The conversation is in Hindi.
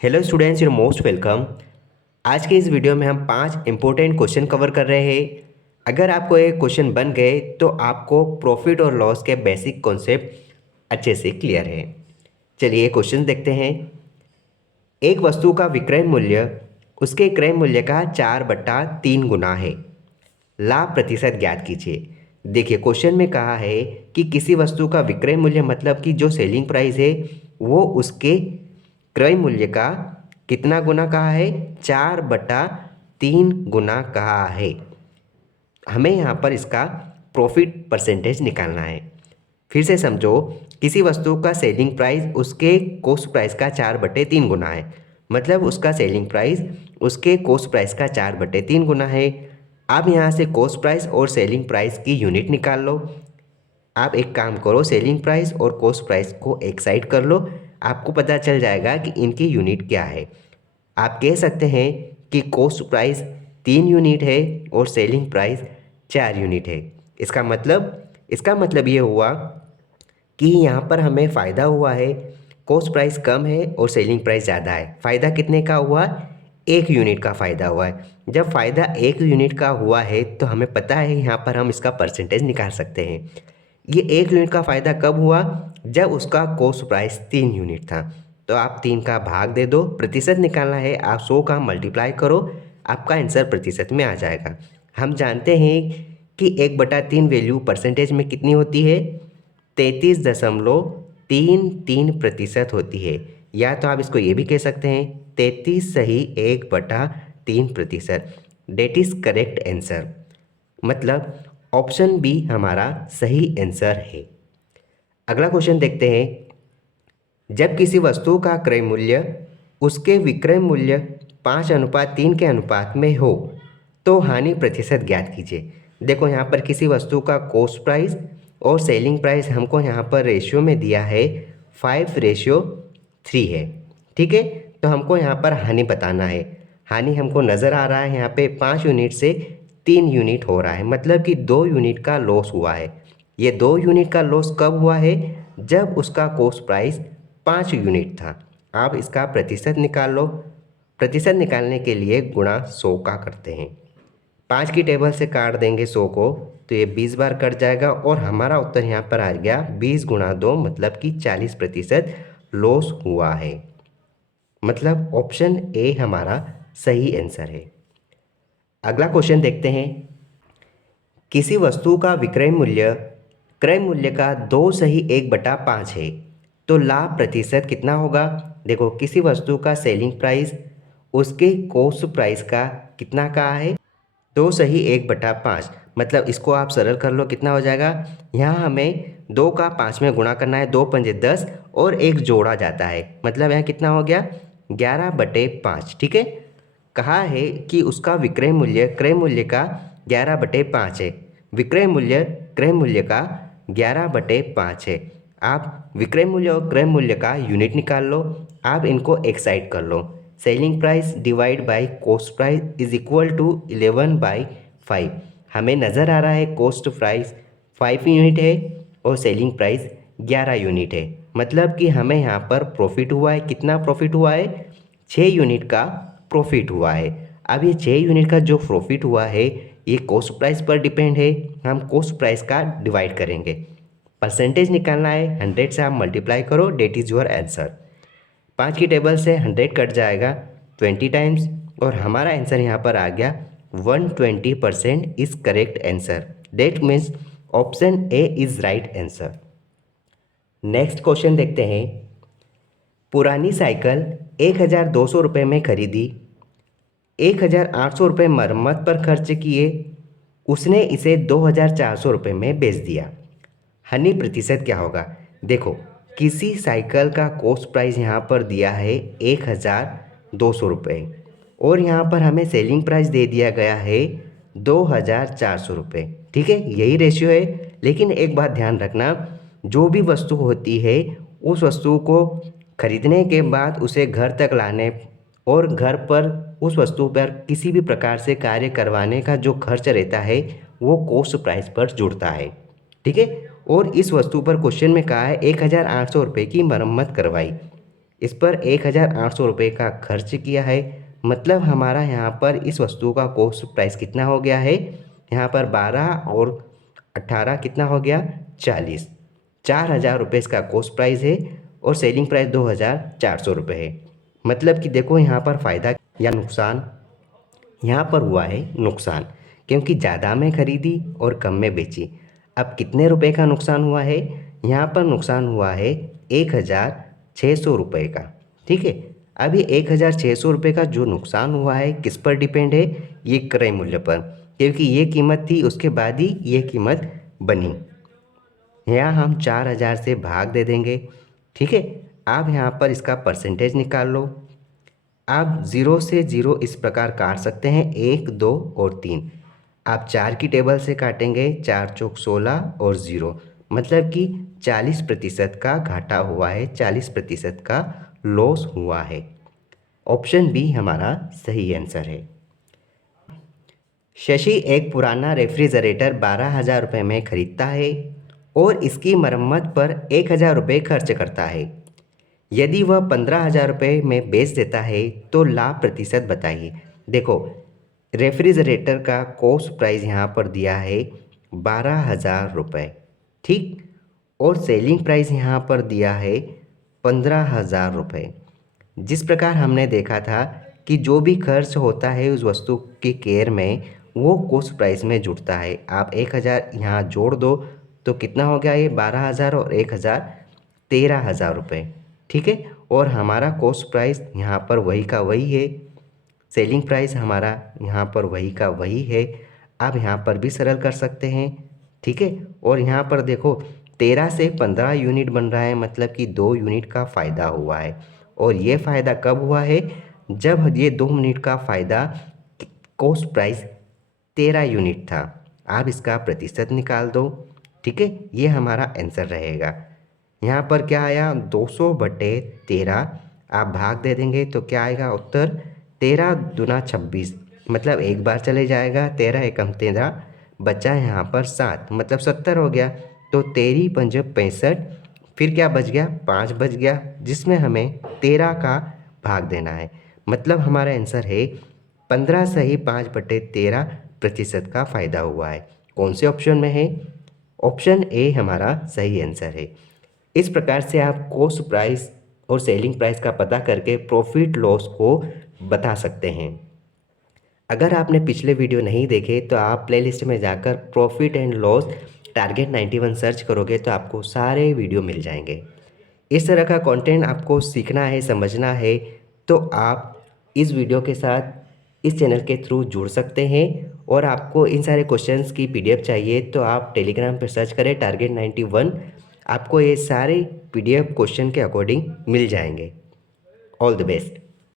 Hello students, you're most welcome. आज के इस वीडियो में हम 5 इंपॉर्टेंट क्वेश्चन कवर कर रहे हैं। अगर आपको ये क्वेश्चन बन गए तो आपको प्रॉफिट और लॉस के बेसिक कॉन्सेप्ट अच्छे से क्लियर है। चलिए क्वेश्चन देखते हैं। एक वस्तु का विक्रय मूल्य उसके क्रय मूल्य का 4/3 गुना है। लाभ प्रतिशत ज्ञात कीजिए। देखिए क्वेश्चन में कहा है कि किसी वस्तु का विक्रय मूल्य मतलब कि जो सेलिंग प्राइस है वो उसके क्रय मूल्य का कितना गुना कहा है? 4/3 गुना कहा है। हमें यहाँ पर इसका प्रॉफिट परसेंटेज निकालना है। फिर से समझो, किसी वस्तु का सेलिंग प्राइस उसके कॉस्ट प्राइस का 4/3 गुना है। मतलब उसका सेलिंग प्राइस उसके कॉस्ट प्राइस का 4/3 गुना है। आप यहाँ से कॉस्ट प्राइस और सेलिंग प्राइस की यूनिट निकाल लो। आप एक काम करो, सेलिंग प्राइस और कॉस्ट प्राइस को एक साइड कर लो, आपको पता चल जाएगा कि इनकी यूनिट क्या है। आप कह सकते हैं कि कॉस्ट प्राइस 3 यूनिट है और सेलिंग प्राइस 4 यूनिट है। इसका मतलब ये हुआ कि यहाँ पर हमें फ़ायदा हुआ है, कॉस्ट प्राइस कम है और सेलिंग प्राइस ज़्यादा है। फ़ायदा कितने का हुआ? 1 यूनिट का फ़ायदा हुआ है। जब फ़ायदा 1 यूनिट का हुआ है तो हमें पता है यहाँ पर हम इसका परसेंटेज निकाल सकते हैं। ये 1 यूनिट का फ़ायदा कब हुआ? जब उसका कॉस्ट प्राइस 3 यूनिट था। तो आप 3 का भाग दे दो, प्रतिशत निकालना है, आप 100 का मल्टीप्लाई करो, आपका आंसर प्रतिशत में आ जाएगा। हम जानते हैं कि 1/3 वैल्यू परसेंटेज में कितनी होती है? 33.33% होती है। या तो आप इसको ये भी कह सकते हैं 33 सही 1/3%। That is correct answer. मतलब ऑप्शन बी हमारा सही आंसर है। अगला क्वेश्चन देखते हैं। जब किसी वस्तु का क्रय मूल्य उसके विक्रय मूल्य 5:3 के अनुपात में हो तो हानि प्रतिशत ज्ञात कीजिए। देखो यहाँ पर किसी वस्तु का कॉस्ट प्राइस और सेलिंग प्राइस हमको यहाँ पर रेशियो में दिया है 5:3 है। ठीक है, तो हमको यहाँ पर हानि बताना है। हानि हमको नज़र आ रहा है यहाँ पे 5 यूनिट से 3 यूनिट हो रहा है, मतलब कि 2 यूनिट का लॉस हुआ है। ये 2 यूनिट का लॉस कब हुआ है? जब उसका कॉस्ट प्राइस 5 यूनिट था। आप इसका प्रतिशत निकाल लो। प्रतिशत निकालने के लिए गुणा 100 का करते हैं। 5 की टेबल से काट देंगे 100 को तो ये 20 बार कट जाएगा और हमारा उत्तर यहाँ पर आ गया 20 गुणा 2, मतलब कि 40% लॉस हुआ है। मतलब ऑप्शन ए हमारा सही आंसर है। अगला क्वेश्चन देखते हैं। किसी वस्तु का विक्रय मूल्य क्रय मूल्य का 2 सही 1/5 है तो लाभ प्रतिशत कितना होगा? देखो किसी वस्तु का सेलिंग प्राइस उसके कॉस्ट प्राइस का कितना कहा है? 2 सही 1/5। मतलब इसको आप सरल कर लो, कितना हो जाएगा? यहाँ हमें 2 का 5 में गुणा करना है, 2 पंजे 10 और 1 जोड़ा जाता है, मतलब यहाँ कितना हो गया? 11/5। ठीक है, कहा है कि उसका विक्रय मूल्य क्रय मूल्य का 11/5 है। विक्रय मूल्य क्रय मूल्य का 11/5 है। आप विक्रय मूल्य और क्रय मूल्य का यूनिट निकाल लो। आप इनको एक साइड कर लो। Selling price divide by cost price is equal to 11/5। हमें नज़र आ रहा है कॉस्ट प्राइस 5 यूनिट है और सेलिंग प्राइस 11 यूनिट है। मतलब कि हमें यहाँ पर प्रॉफिट हुआ है। कितना प्रॉफिट हुआ है? 6 यूनिट का प्रॉफिट हुआ है। अब ये 6 यूनिट का जो प्रॉफिट हुआ है ये कॉस्ट प्राइस पर डिपेंड है। हम कॉस्ट प्राइस का डिवाइड करेंगे। परसेंटेज निकालना है, 100 से आप मल्टीप्लाई करो, डेट इज़ योर आंसर। 5 की टेबल से 100 कट जाएगा 20 टाइम्स और हमारा आंसर यहाँ पर आ गया 120% is correct answer. That means option A is right answer. Next question देखते हैं। पुरानी साइकिल 1,200 रुपये में खरीदी, 1,800 रुपये मरम्मत पर खर्च किए, उसने इसे 2,400 रुपये में बेच दिया। हानि प्रतिशत क्या होगा? देखो किसी साइकिल का कॉस्ट प्राइस यहाँ पर दिया है 1,200 रुपये और यहाँ पर हमें सेलिंग प्राइस दे दिया गया है 2,400 रुपये। ठीक है, यही रेशियो है। लेकिन एक बात ध्यान रखना, जो भी वस्तु होती है उस वस्तु को खरीदने के बाद उसे घर तक लाने और घर पर उस वस्तु पर किसी भी प्रकार से कार्य करवाने का जो खर्च रहता है वो कॉस्ट प्राइस पर जुड़ता है। ठीक है, और इस वस्तु पर क्वेश्चन में कहा है 1,800 रुपये की मरम्मत करवाई। इस पर 1,800 रुपये का खर्च किया है। मतलब हमारा यहाँ पर इस वस्तु का कॉस्ट प्राइस कितना हो गया है, यहाँ पर 12 और 18 कितना हो गया, 40। 4,000 रुपये इसका कॉस्ट प्राइस है और सेलिंग प्राइस 2,400 रुपये है। मतलब कि देखो यहाँ पर फ़ायदा या नुकसान, यहाँ पर हुआ है नुकसान, क्योंकि ज़्यादा में खरीदी और कम में बेची। अब कितने रुपए का नुकसान हुआ है, यहाँ पर नुकसान हुआ है 1,600 रुपये का। ठीक है, अब ये 1,600 रुपये का जो नुकसान हुआ है किस पर डिपेंड है, ये क्रय मूल्य पर, क्योंकि ये कीमत थी उसके बाद ही ये कीमत बनी। यहाँ हम 4,000 से भाग दे देंगे। ठीक है, आप यहाँ पर इसका परसेंटेज निकाल लो। आप 0 से 0 इस प्रकार काट सकते हैं, 1, 2 और 3। आप 4 की टेबल से काटेंगे, 4 चौक 16 और 0, मतलब कि 40% का घाटा हुआ है, 40% का लॉस हुआ है। ऑप्शन बी हमारा सही आंसर है। शशि एक पुराना रेफ्रिजरेटर 12,000 रुपये में खरीदता है और इसकी मरम्मत पर 1,000 रुपये खर्च करता है। यदि वह 15,000 रुपये में बेच देता है तो लाभ प्रतिशत बताइए। देखो, रेफ्रिजरेटर का कॉस्ट प्राइस यहाँ पर दिया है 12,000 रुपये, ठीक, और सेलिंग प्राइस यहाँ पर दिया है 15,000 रुपये। जिस प्रकार हमने देखा था कि जो भी खर्च होता है उस वस्तु के केयर में, वो कॉस्ट प्राइस में जुड़ता है। आप 1,000 यहाँ जोड़ दो तो कितना हो गया, ये 12,000 और 1,000 13,000 रुपये। ठीक है, और हमारा कॉस्ट प्राइस यहाँ पर वही का वही है, सेलिंग प्राइस हमारा यहाँ पर वही का वही है। आप यहाँ पर भी सरल कर सकते हैं। ठीक है, और यहाँ पर देखो 13 से 15 यूनिट बन रहा है, मतलब कि 2 यूनिट का फ़ायदा हुआ है। और ये फ़ायदा कब हुआ है, जब ये 2 यूनिट का फ़ायदा कॉस्ट प्राइस 13 यूनिट था। आप इसका प्रतिशत निकाल दो। ठीक है, ये हमारा आंसर रहेगा। यहाँ पर क्या आया, 200/13। आप भाग दे देंगे तो क्या आएगा उत्तर, 13 दूना 26, मतलब एक बार चले जाएगा, 13 एकम 13, बचा यहाँ पर 7, मतलब 70 हो गया। तो 13 पंजे 65, फिर क्या बच गया, 5 बच गया, जिसमें हमें 13 का भाग देना है। मतलब हमारा आंसर है 15 सही 5/13% का फ़ायदा हुआ है। कौन से ऑप्शन में है, ऑप्शन ए हमारा सही आंसर है। इस प्रकार से आप कॉस्ट प्राइस और सेलिंग प्राइस का पता करके प्रॉफिट लॉस को बता सकते हैं। अगर आपने पिछले वीडियो नहीं देखे तो आप प्लेलिस्ट में जाकर profit and loss target 91 search करोगे तो आपको सारे वीडियो मिल जाएंगे। इस तरह का कंटेंट आपको सीखना है, समझना है, तो आप इस वीडियो के साथ इस चैनल के थ्रू जुड़ सकते हैं। और आपको इन सारे क्वेश्चंस की पीडीएफ चाहिए तो आप टेलीग्राम पर सर्च करें टारगेट 91, आपको ये सारे पीडीएफ क्वेश्चन के अकॉर्डिंग मिल जाएंगे। All the best.